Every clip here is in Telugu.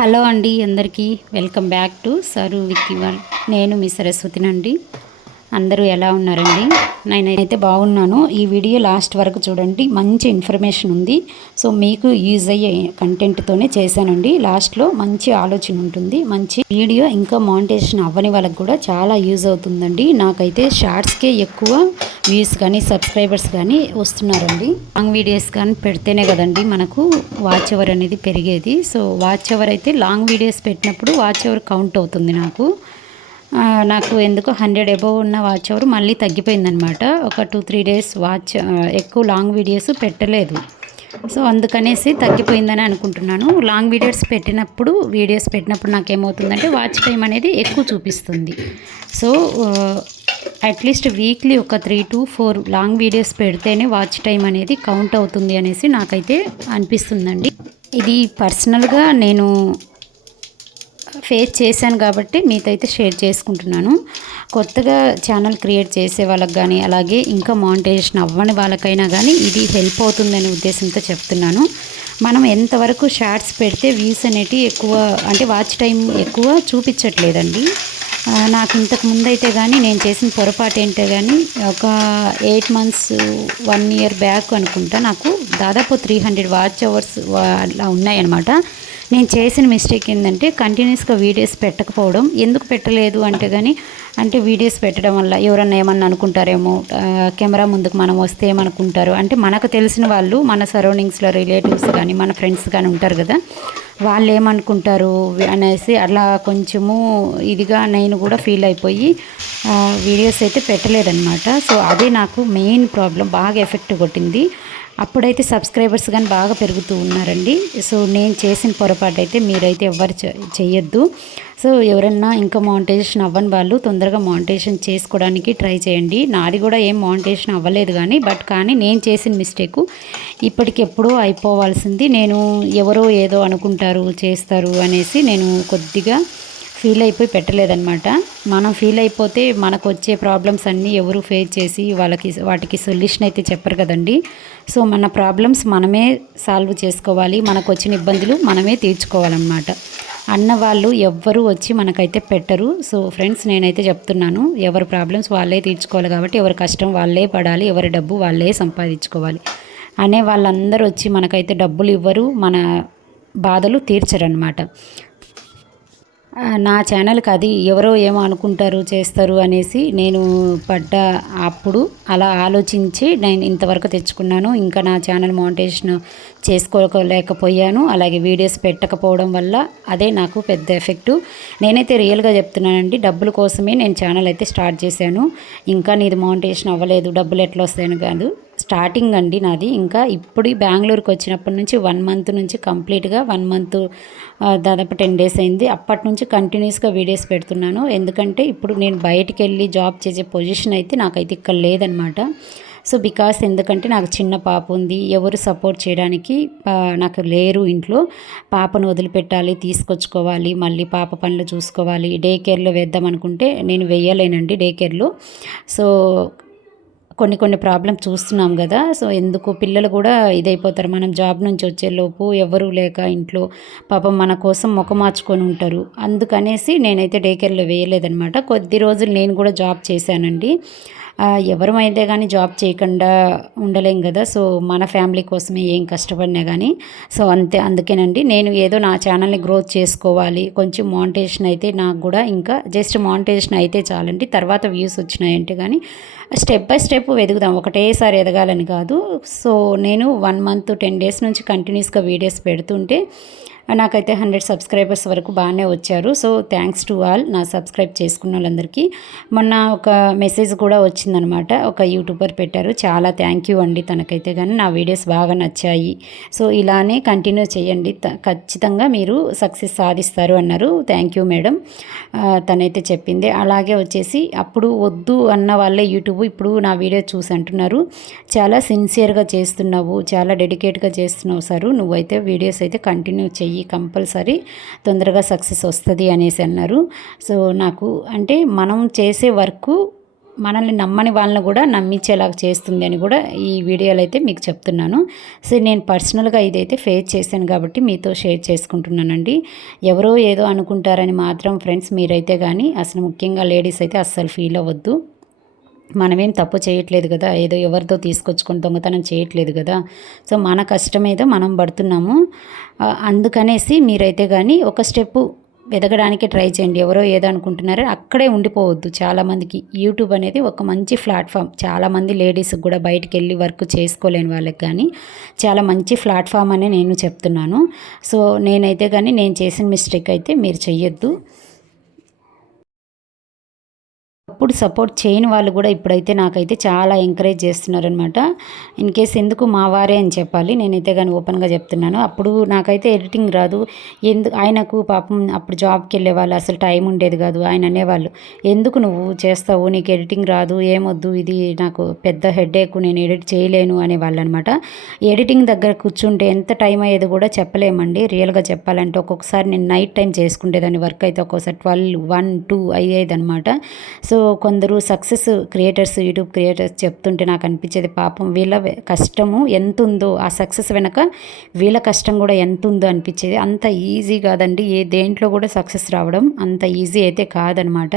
హలో అండి అందరికీ welcome back to sir Vicky world. నేను మీ సరస్వతినండి. అందరూ ఎలా ఉన్నారండి? నేనైతే బాగున్నాను. ఈ వీడియో లాస్ట్ వరకు చూడండి, మంచి ఇన్ఫర్మేషన్ ఉంది. సో మీకు యూజ్ అయ్యే కంటెంట్తోనే చేశానండి. లాస్ట్లో మంచి ఆలోచన ఉంటుంది. మంచి వీడియో ఇంకా మానిటైజేషన్ అవ్వని వాళ్ళకి కూడా చాలా యూజ్ అవుతుందండి. నాకైతే షార్ట్స్కే ఎక్కువ వ్యూస్ కానీ సబ్స్క్రైబర్స్ కానీ వస్తున్నారండి. లాంగ్ వీడియోస్ కానీ పెడితేనే కదండి మనకు వాచ్ అవర్ అనేది పెరిగేది. సో వాచ్ అవర్ అయితే లాంగ్ వీడియోస్ పెట్టినప్పుడు వాచ్ అవర్ కౌంట్ అవుతుంది నాకు ఎందుకో 100 అబోవ్ ఉన్న వాచ్ అవర్ మళ్ళీ తగ్గిపోయిందనమాట. ఒక 2-3 డేస్ ఎక్కువ లాంగ్ వీడియోస్ పెట్టలేదు. సో అందుకనేసి తగ్గిపోయిందని అనుకుంటున్నాను. లాంగ్ వీడియోస్ పెట్టినప్పుడు నాకేమవుతుందంటే వాచ్ టైం అనేది ఎక్కువ చూపిస్తుంది. సో అట్లీస్ట్ వీక్లీ ఒక 3-4 లాంగ్ వీడియోస్ పెడితేనే వాచ్ టైం అనేది కౌంట్ అవుతుంది అనేసి నాకైతే అనిపిస్తుందండి. ఇది పర్సనల్గా నేను ఫేస్ చేశాను కాబట్టి మీతో అయితే షేర్ చేసుకుంటున్నాను. కొత్తగా ఛానల్ క్రియేట్ చేసే వాళ్ళకి కానీ, అలాగే ఇంకా మానిటైజేషన్ అవ్వని వాళ్ళకైనా కానీ ఇది హెల్ప్ అవుతుందనే ఉద్దేశంతో చెప్తున్నాను. మనం ఎంతవరకు షార్ట్స్ పెడితే వ్యూస్ అనేటివి ఎక్కువ, అంటే వాచ్ టైం ఎక్కువ చూపించట్లేదండి. నాకు ఇంతకు ముందు అయితే కానీ నేను చేసిన పొరపాటు ఏంటో కానీ ఒక 8 months 1 year బ్యాక్ అనుకుంటా నాకు దాదాపు 300 వాచ్ అవర్స్ అలా ఉన్నాయన్నమాట. నేను చేసిన మిస్టేక్ ఏంటంటే కంటిన్యూస్గా వీడియోస్ పెట్టకపోవడం. ఎందుకు పెట్టలేదు అంటే వీడియోస్ పెట్టడం వల్ల ఎవరన్నా ఏమన్నా అనుకుంటారేమో, కెమెరా ముందుకు మనం వస్తే ఏమనుకుంటారు అంటే మనకు తెలిసిన వాళ్ళు మన సరౌండింగ్స్లో రిలేటివ్స్ కానీ మన ఫ్రెండ్స్ కానీ ఉంటారు కదా, వాళ్ళు ఏమనుకుంటారు అనేసి అలా కొంచెము ఇదిగా నేను కూడా ఫీల్ అయిపోయి వీడియోస్ అయితే పెట్టలేదన్నమాట. సో అదే నాకు మెయిన్ ప్రాబ్లం, బాగా ఎఫెక్ట్ కొట్టింది. అప్పుడైతే సబ్స్క్రైబర్స్ కానీ బాగా పెరుగుతూ ఉన్నారండి. సో నేను చేసిన పొరపాటు అయితే మీరైతే ఎవ్వరు చెయ్యొద్దు. సో ఎవరన్నా ఇంకా మానిటైజేషన్ అవ్వని వాళ్ళు తొందరగా మానిటైజేషన్ చేసుకోవడానికి ట్రై చేయండి. నాది కూడా ఏం మానిటైజేషన్ అవ్వలేదు కానీ నేను చేసిన మిస్టేకు ఇప్పటికెప్పుడూ అయిపోవాల్సింది. నేను ఎవరో ఏదో అనుకుంటారు చేస్తారు అనేసి నేను కొద్దిగా ఫీల్ అయిపోయి పెట్టలేదన్నమాట. మనం ఫీల్ అయిపోతే మనకు వచ్చే ప్రాబ్లమ్స్ అన్నీ ఎవరు ఫేస్ చేసి వాటికి సొల్యూషన్ అయితే చెప్పరు కదండి. సో మన ప్రాబ్లమ్స్ మనమే సాల్వ్ చేసుకోవాలి, మనకు వచ్చిన ఇబ్బందులు మనమే తీర్చుకోవాలన్నమాట. అన్నవాళ్ళు ఎవ్వరూ వచ్చి మనకైతే పెట్టరు. సో ఫ్రెండ్స్, నేనైతే చెప్తున్నాను, ఎవరి ప్రాబ్లమ్స్ వాళ్ళే తీర్చుకోవాలి కాబట్టి ఎవరి కష్టం వాళ్ళే పడాలి, ఎవరి డబ్బు వాళ్ళే సంపాదించుకోవాలి. అనే వాళ్ళందరూ వచ్చి మనకైతే డబ్బులు ఇవ్వరు, మన బాధలు తీర్చరనమాట. నా ఛానల్కి అది ఎవరో ఏమో అనుకుంటారు చేస్తారు అనేసి నేను అప్పుడు అలా ఆలోచించి నేను ఇంతవరకు తెచ్చుకున్నాను. ఇంకా నా ఛానల్ మానిటైజేషన్ చేసుకోలేకపోయాను. అలాగే వీడియోస్ పెట్టకపోవడం వల్ల అదే నాకు పెద్ద ఎఫెక్టు. నేనైతే రియల్గా చెప్తున్నానండి, డబ్బుల కోసమే నేను ఛానల్ అయితే స్టార్ట్ చేశాను. ఇంకా నీది మానిటైజేషన్ అవ్వలేదు, డబ్బులు ఎట్లా వస్తాయని కాదు, స్టార్టింగ్ అండి నాది. ఇంకా ఇప్పుడు బెంగళూరుకి వచ్చినప్పటి నుంచి 1 month నుంచి కంప్లీట్గా 1 month దాదాపు 10 days అయింది. అప్పటి నుంచి కంటిన్యూస్గా వీడియోస్ పెడుతున్నాను. ఎందుకంటే ఇప్పుడు నేను బయటికి వెళ్ళి జాబ్ చేసే పొజిషన్ అయితే నాకైతే ఇక్కడ లేదనమాట. సో ఎందుకంటే నాకు చిన్న పాప ఉంది, ఎవరు సపోర్ట్ చేయడానికి నాకు లేరు ఇంట్లో. పాపను వదిలిపెట్టాలి, తీసుకొచ్చుకోవాలి, మళ్ళీ పాప పనులు చూసుకోవాలి. డే కేర్లో వేద్దాం అనుకుంటే నేను వేయలేనండి డే కేర్లో. సో కొన్ని ప్రాబ్లమ్స్ చూస్తున్నాం కదా. సో ఎందుకు పిల్లలు కూడా ఇదైపోతారు, మనం జాబ్ నుంచి వచ్చేలోపు ఎవరు లేక ఇంట్లో పాపం మన కోసం మార్చుకొని ఉంటారు. అందుకనేసి నేనైతే డే కేర్లో వేయలేదనమాట. కొద్ది రోజులు నేను కూడా జాబ్ చేశానండి. ఎవరమైతే కానీ జాబ్ చేయకుండా ఉండలేం కదా. సో మన ఫ్యామిలీ కోసమే ఏం కష్టపడినా కానీ. సో అందుకేనండి నేను ఏదో నా ఛానల్ని గ్రోత్ చేసుకోవాలి, కొంచెం మానిటైజేషన్ అయితే నాకు కూడా ఇంకా జస్ట్ మానిటైజేషన్ అయితే చాలండి, తర్వాత వ్యూస్ వచ్చినాయంటే కానీ స్టెప్ బై స్టెప్ ఎదుగుదాం, ఒకటేసారి ఎదగాలని కాదు. సో నేను 1 month 10 days నుంచి కంటిన్యూస్గా వీడియోస్ పెడుతుంటే నాకైతే 100 సబ్స్క్రైబర్స్ వరకు బాగానే వచ్చారు. సో థ్యాంక్స్ టు ఆల్ నా సబ్స్క్రైబ్ చేసుకున్న వాళ్ళందరికీ. మొన్న ఒక మెసేజ్ కూడా వచ్చిందనమాట, ఒక యూట్యూబర్ పెట్టారు, చాలా థ్యాంక్ యూ అండి, తనకైతే కానీ నా వీడియోస్ బాగా నచ్చాయి, సో ఇలానే కంటిన్యూ చేయండి, ఖచ్చితంగా మీరు సక్సెస్ సాధిస్తారు అన్నారు. థ్యాంక్ యూ మేడం, తనైతే చెప్పింది. అలాగే వచ్చేసి అప్పుడు వద్దు అన్న వాళ్ళే యూట్యూబ్ ఇప్పుడు నా వీడియో చూసి అంటున్నారు, చాలా సిన్సియర్గా చేస్తున్నావు, చాలా డెడికేట్గా చేస్తున్నావు సారు, నువ్వైతే వీడియోస్ అయితే కంటిన్యూ చెయ్యి, కంపల్సరీ తొందరగా సక్సెస్ వస్తుంది అనేసి అన్నారు. సో నాకు అంటే మనం చేసే వర్క్ మనల్ని నమ్మని వాళ్ళని కూడా నమ్మించేలాగా చేస్తుంది అని కూడా ఈ వీడియోలో అయితే మీకు చెప్తున్నాను. సో నేను పర్సనల్గా ఇదైతే ఫేస్ చేశాను కాబట్టి మీతో షేర్ చేసుకుంటున్నానండి. ఎవరో ఏదో అనుకుంటారని మాత్రం ఫ్రెండ్స్ మీరైతే కానీ అసలు ముఖ్యంగా లేడీస్ అయితే అస్సలు ఫీల్ అవ్వద్దు. మనమేం తప్పు చేయట్లేదు కదా, ఏదో ఎవరితో తీసుకొచ్చుకొని దొంగతనం చేయట్లేదు కదా. సో మన కష్టం ఏదో మనం పడుతున్నాము. అందుకనేసి మీరైతే కానీ ఒక స్టెప్పు ఎదగడానికి ట్రై చేయండి. ఎవరో ఏదో అనుకుంటున్నారో అక్కడే ఉండిపోవద్దు. చాలామందికి యూట్యూబ్ అనేది ఒక మంచి ప్లాట్ఫామ్. చాలామంది లేడీస్కి కూడా బయటికి వెళ్ళి వర్క్ చేసుకోలేని వాళ్ళకి కానీ చాలా మంచి ప్లాట్ఫామ్ అని నేను చెప్తున్నాను. సో నేనైతే కానీ నేను చేసిన మిస్టేక్ అయితే మీరు చెయ్యొద్దు. అప్పుడు సపోర్ట్ చేయని వాళ్ళు కూడా ఇప్పుడైతే నాకైతే చాలా ఎంకరేజ్ చేస్తున్నారనమాట. ఇన్ కేస్ ఎందుకు మా వారే అని చెప్పాలి, నేనైతే కానీ ఓపెన్గా చెప్తున్నాను. అప్పుడు నాకైతే ఎడిటింగ్ రాదు. ఆయనకు పాపం అప్పుడు జాబ్కి వెళ్ళేవాళ్ళు, అసలు టైం ఉండేది కాదు. ఆయన అనేవాళ్ళు, ఎందుకు నువ్వు చేస్తావు, నీకు ఎడిటింగ్ రాదు, ఏమొద్దు, ఇది నాకు పెద్ద హెడేక్, నేను ఎడిట్ చేయలేను అనేవాళ్ళు అనమాట. ఎడిటింగ్ దగ్గర కూర్చుంటే ఎంత టైం అయ్యేది కూడా చెప్పలేమండి. రియల్గా చెప్పాలంటే ఒక్కొక్కసారి నేను నైట్ టైం చేసుకుంటేదాన్ని వర్క్ అయితే ఒక్కోసారి 12, 1, 2 అయ్యేది అనమాట. సో కొందరు సక్సెస్ క్రియేటర్స్, యూట్యూబ్ క్రియేటర్స్ చెప్తుంటే నాకు అనిపించేది, పాపం వీళ్ళ కష్టము ఎంత ఉందో, ఆ సక్సెస్ వెనక వీళ్ళ కష్టం కూడా ఎంత ఉందో అనిపించేది. అంత ఈజీ కాదండి, ఏ దేంట్లో కూడా సక్సెస్ రావడం అంత ఈజీ అయితే కాదనమాట.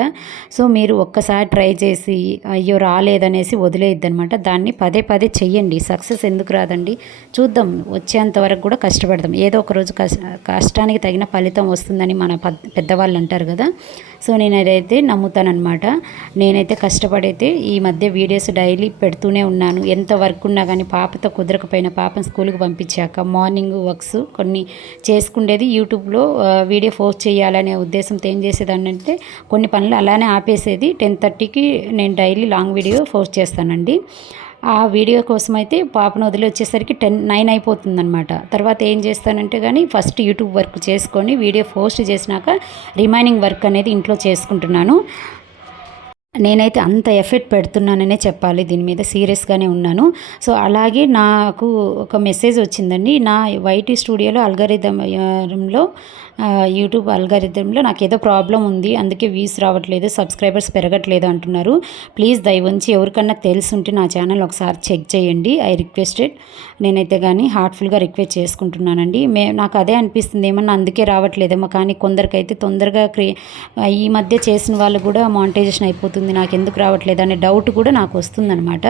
సో మీరు ఒక్కసారి ట్రై చేసి అయ్యో రాలేదనేసి వదిలేయద్దనమాట. దాన్ని పదే పదే చెయ్యండి. సక్సెస్ ఎందుకు రాదండి, చూద్దాం, వచ్చేంత వరకు కూడా కష్టపడదాం. ఏదో ఒక రోజు కష్టానికి తగిన ఫలితం వస్తుందని మన పెద్దవాళ్ళు అంటారు కదా. సో నేను అదైతే నమ్ముతానమాట. నేనైతే కష్టపడైతే ఈ మధ్య వీడియోస్ డైలీ పెడుతూనే ఉన్నాను. ఎంత వర్క్ ఉన్నా కానీ పాపతో కుదరకపోయినా, పాపను స్కూల్కి పంపించాక మార్నింగ్ వర్క్స్ కొన్ని చేసుకుండేది. యూట్యూబ్లో వీడియో పోస్ట్ చేయాలనే ఉద్దేశంతో ఏం చేసేదాన్ని అంటే కొన్ని పనులు అలానే ఆపేసేది. 10:30కి నేను డైలీ లాంగ్ వీడియో పోస్ట్ చేస్తానండి. ఆ వీడియో కోసం అయితే పాపను వదిలి వచ్చేసరికి 9 అయిపోతుందనమాట. తర్వాత ఏం చేస్తానంటే కానీ ఫస్ట్ యూట్యూబ్ వర్క్ చేసుకొని వీడియో పోస్ట్ చేసినాక రిమైనింగ్ వర్క్ అనేది ఇంట్లో చేసుకుంటున్నాను. నేనైతే అంత ఎఫర్ట్ పెడుతున్నాననే చెప్పాలి. దీని మీద సీరియస్గానే ఉన్నాను. సో అలాగే నాకు ఒక మెసేజ్ వచ్చిందండి. నా వైటీ స్టూడియోలో అల్గారిథంలో యూట్యూబ్ అల్గారిథంలో నాకు ఏదో ప్రాబ్లం ఉంది, అందుకే వ్యూస్ రావట్లేదు, సబ్స్క్రైబర్స్ పెరగట్లేదు అంటున్నారు. ప్లీజ్ దయవుంచి ఎవరికన్నా తెలుసుంటే నా ఛానల్ ఒకసారి చెక్ చేయండి. I requested. నేనైతే కానీ హార్ట్ఫుల్గా రిక్వెస్ట్ చేసుకుంటున్నానండి. నాకు అదే అనిపిస్తుంది, ఏమన్నా అందుకే రావట్లేదేమో. కానీ కొందరికైతే తొందరగా ఈ మధ్య చేసిన వాళ్ళు కూడా మానిటైజేషన్ అయిపోతుంది, నాకు ఎందుకు రావట్లేదు అనే డౌట్ కూడా నాకు వస్తుందన్నమాట.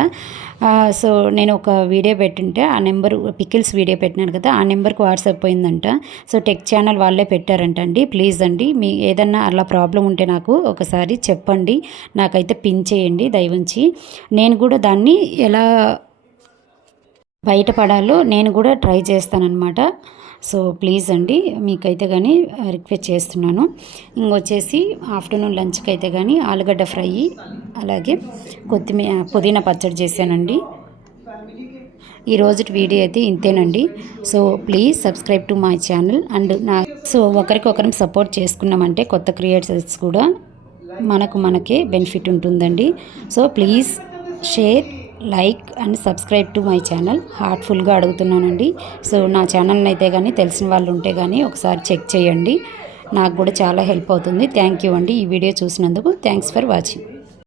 సో నేను ఒక వీడియో పెట్టింటే ఆ నెంబరు పికిల్స్ వీడియో పెట్టినాను కదా, ఆ నెంబర్కి వాట్సాప్ పోయిందంట. సో టెక్ ఛానల్ వాళ్ళే పెట్టారంట అండి. ప్లీజ్ అండి, మీ ఏదన్నా అలా ప్రాబ్లం ఉంటే నాకు ఒకసారి చెప్పండి, నాకైతే పిన్ చేయండి దయవుంచి. నేను కూడా దాన్ని ఎలా బయటపడాలో నేను కూడా ట్రై చేస్తానన్నమాట. సో ప్లీజ్ అండి, మీకైతే కానీ రిక్వెస్ట్ చేస్తున్నాను. ఇంకొచ్చేసి ఆఫ్టర్నూన్ లంచ్కి అయితే కానీ ఆలుగడ్డ ఫ్రై, అలాగే పుదీనా పచ్చడి చేశానండి. ఈ రోజు వీడియో అయితే ఇంతేనండి. So please subscribe to my channel. And ఒకరికొకరం సపోర్ట్ చేసుకున్నామంటే కొత్త క్రియేటర్స్ కూడా మనకే బెనిఫిట్ ఉంటుందండి. So please share, like and subscribe to my channel. హార్ట్ఫుల్గా అడుగుతున్నానండి. సో నా ఛానల్ని అయితే కానీ తెలిసిన వాళ్ళు ఉంటే కానీ ఒకసారి చెక్ చేయండి, నాకు కూడా చాలా హెల్ప్ అవుతుంది. థ్యాంక్ యూ అండి, ఈ వీడియో చూసినందుకు. Thanks for watching.